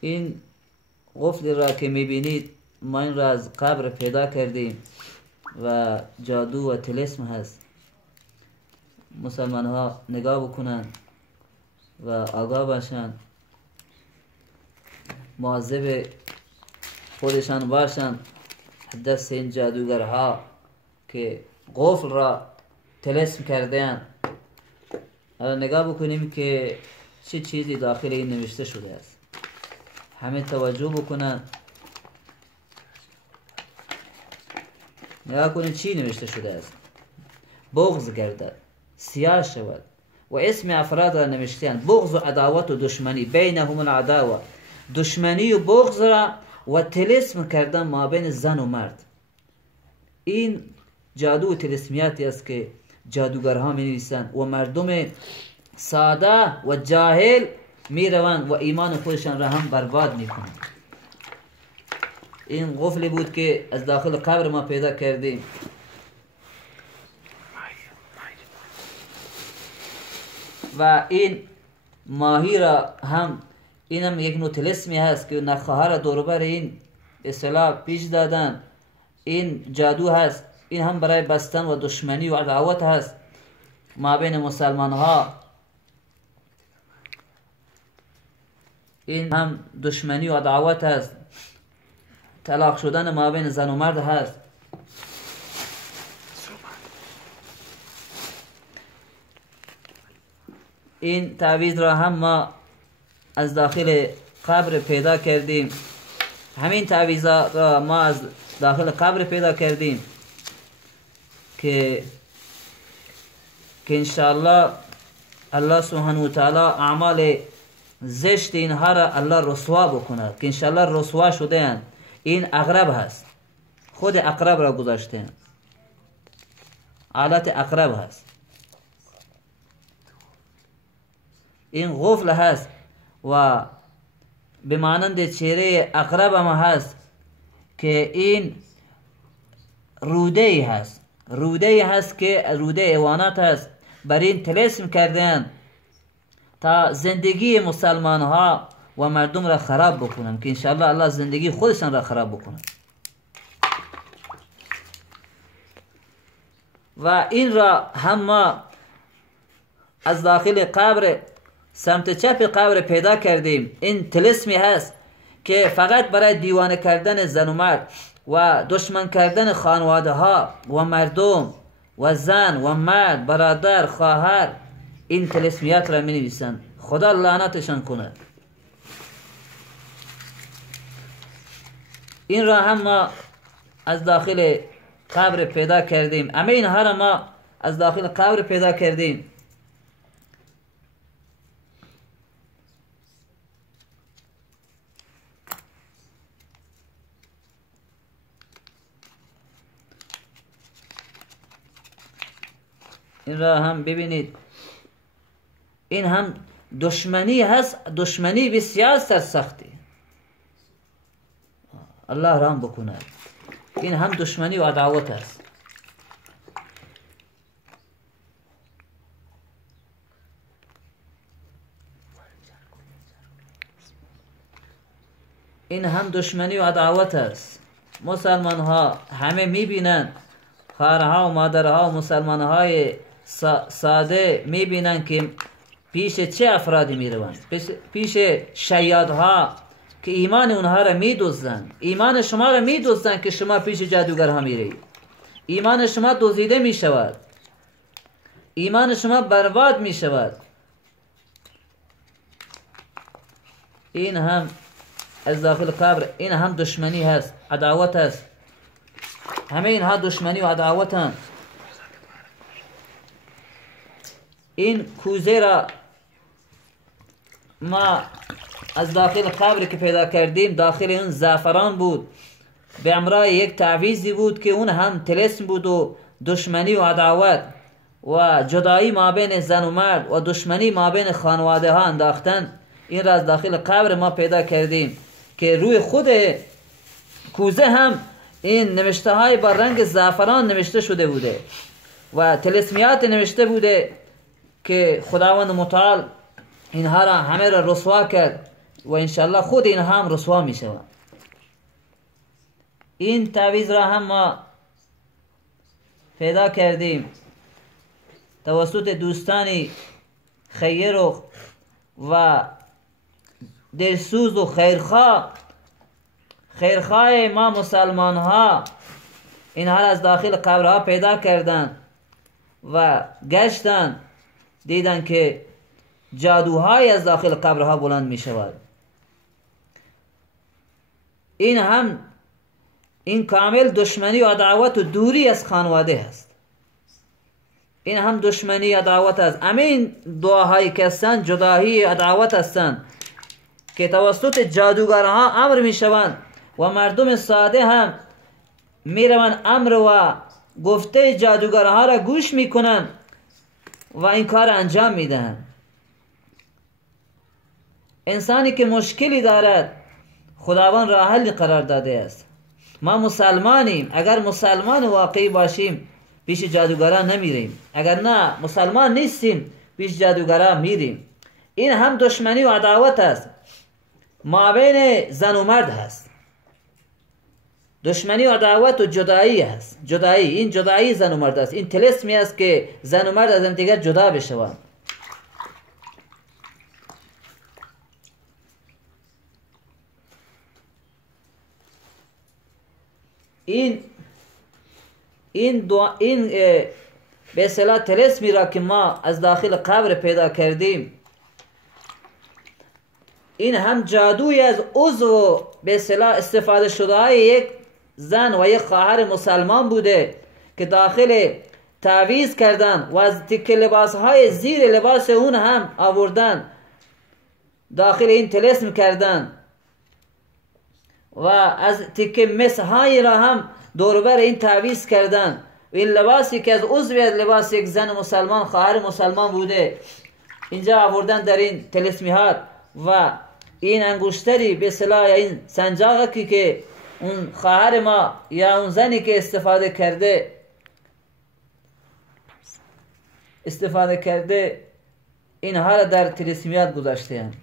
این قفل را که میبینید ما این را از قبر پیدا کردیم و جادو و طلسم هست. مسلمان ها نگاه بکنن و آگاه باشن، مواظب خودشان باشن دست این جادوگرها که قفل را طلسم کردن. الان نگاه بکنیم که چه چیزی داخل این نوشته شده است. همه توجه بکنن، نگاه کنید چی نوشته شده است. بغض گردد، سیاه شود و اسم افراد را نوشته‌اند. بغض و عداوت و دشمنی، بینهم العداوه، دشمنی و بغض را و طلسم کردن ما بین زن و مرد. این جادو و طلسمیاتی است که جادوگرها می نویسند و مردم ساده و جاهل می روند و ایمان خودشان را هم برباد می کنند. این قفلی بود که از داخل قبر ما پیدا کردیم. و این ماهی را هم، این هم یک نوع طلسمی هست که نخواها را دوروبر این اصطلاح پیش دادن. این جادو هست، این هم برای بستن و دشمنی و عداوت هست ما بین مسلمان ها. این هم دشمنی و عداوت هست، طلاق شدن ما بین زن و مرد هست. این تعویض را هم ما از داخل قبر پیدا کردیم. همین تعویضا را ما از داخل قبر پیدا کردیم که انشاءالله الله سبحانه و تعالی اعمال زشت اینها را الله رسوا بکند که انشاءالله رسوا شده اند. این عقرب هست، خود عقرب را گذاشته اند، آلت عقرب هست. این غفل هست و به مانند چهره عقرب هم هست که این روده ای هست، روده ای هست که روده ایوانات هست. بر این طلسم کردن تا زندگی مسلمان ها و مردم را خراب بکنن که انشاءالله الله زندگی خودشان را خراب بکنن. و این را هم ما از داخل قبر سمت چپ قبر پیدا کردیم. این طلسمی هست که فقط برای دیوانه کردن زن و مرد و دشمن کردن خانواده ها و مردم و زن و مرد، برادر، خواهر، این طلسمیات را می نویسند. خدا لعنتشان کنه. این را هم ما از داخل قبر پیدا کردیم. همه اینها را ما از داخل قبر پیدا کردیم. این را هم ببینید، این هم دشمنی هست، دشمنی بسیار سختی. الله رحم بکنه. این هم دشمنی و عداوت است. این هم دشمنی و عداوت است. مسلمان ها همه میبینند، خواهرها و مادرها و مسلمان های ساده میبینند که پیش چه افرادی میروند، پیش شیادها که ایمان اونها را میدزدند. ایمان شما را میدزدند که شما پیش جادوگرها میرید. ایمان شما دزدیده میشود، ایمان شما برباد میشود. این هم از داخل قبر، این هم دشمنی هست، عداوت هست. همه اینها دشمنی و عداوت هم. این کوزه را ما از داخل قبر که پیدا کردیم، داخل اون زعفران بود، به همراه یک تعویزی بود که اون هم طلسم بود و دشمنی و عداوت و جدایی ما بین زن و مرد و دشمنی ما بین خانواده ها انداختن. این را از داخل قبر ما پیدا کردیم که روی خود کوزه هم این نوشته های با رنگ زعفران نوشته شده بوده و طلسمیات نوشته بوده که خداوند متعال اینها را همه را رسوا کرد و انشالله خود اینها هم رسوا می شود. این تعویض را هم ما پیدا کردیم توسط دوستانی خیر و دلسوز و خیرخواه ما مسلمان ها اینها را از داخل قبرها پیدا کردند و گشتند، دیدن که جادوهای از داخل قبرها بلند می شود. این کامل دشمنی و عداوت و دوری از خانواده است. این هم دشمنی عداوت است. همین دعاهایی که هستند جدایی عداوت هستند که توسط جادوگرها امر می شوند و مردم ساده هم می روند امر و گفته جادوگرها را گوش می کنند و این کار انجام می دهند. انسانی که مشکلی دارد خداوند راه حل قرار داده است. ما مسلمانیم، اگر مسلمان واقعی باشیم پیش جادوگران نمیریم، اگر نه مسلمان نیستیم پیش جادوگران میریم. این هم دشمنی و عداوت است، مابین زن و مرد هست. دشمنی و عداوت و جدایی هست. این جدایی زن و مرد است. این طلسمی است که زن و مرد از هم دیگر جدا بشوند. این به اصطلاح طلسمی را که ما از داخل قبر پیدا کردیم، این هم جادوی از عضو به اصطلاح استفاده شده های یک زن و یک خواهر مسلمان بوده که داخل تعویض کردن و از تکه لباس های زیر لباس اون هم آوردن داخل این طلسم کردن و از تکه مس های را هم دوربر این تعویض کردن. و این لباسی که از عضوی از لباس یک زن مسلمان خواهر مسلمان بوده اینجا آوردن در این طلسمی ها و این انگشتری به اصطلاح این سنجاقی که اون خواهر ما یا اون زنی که استفاده کرده اینها را در طلسمیات گذاشته اند.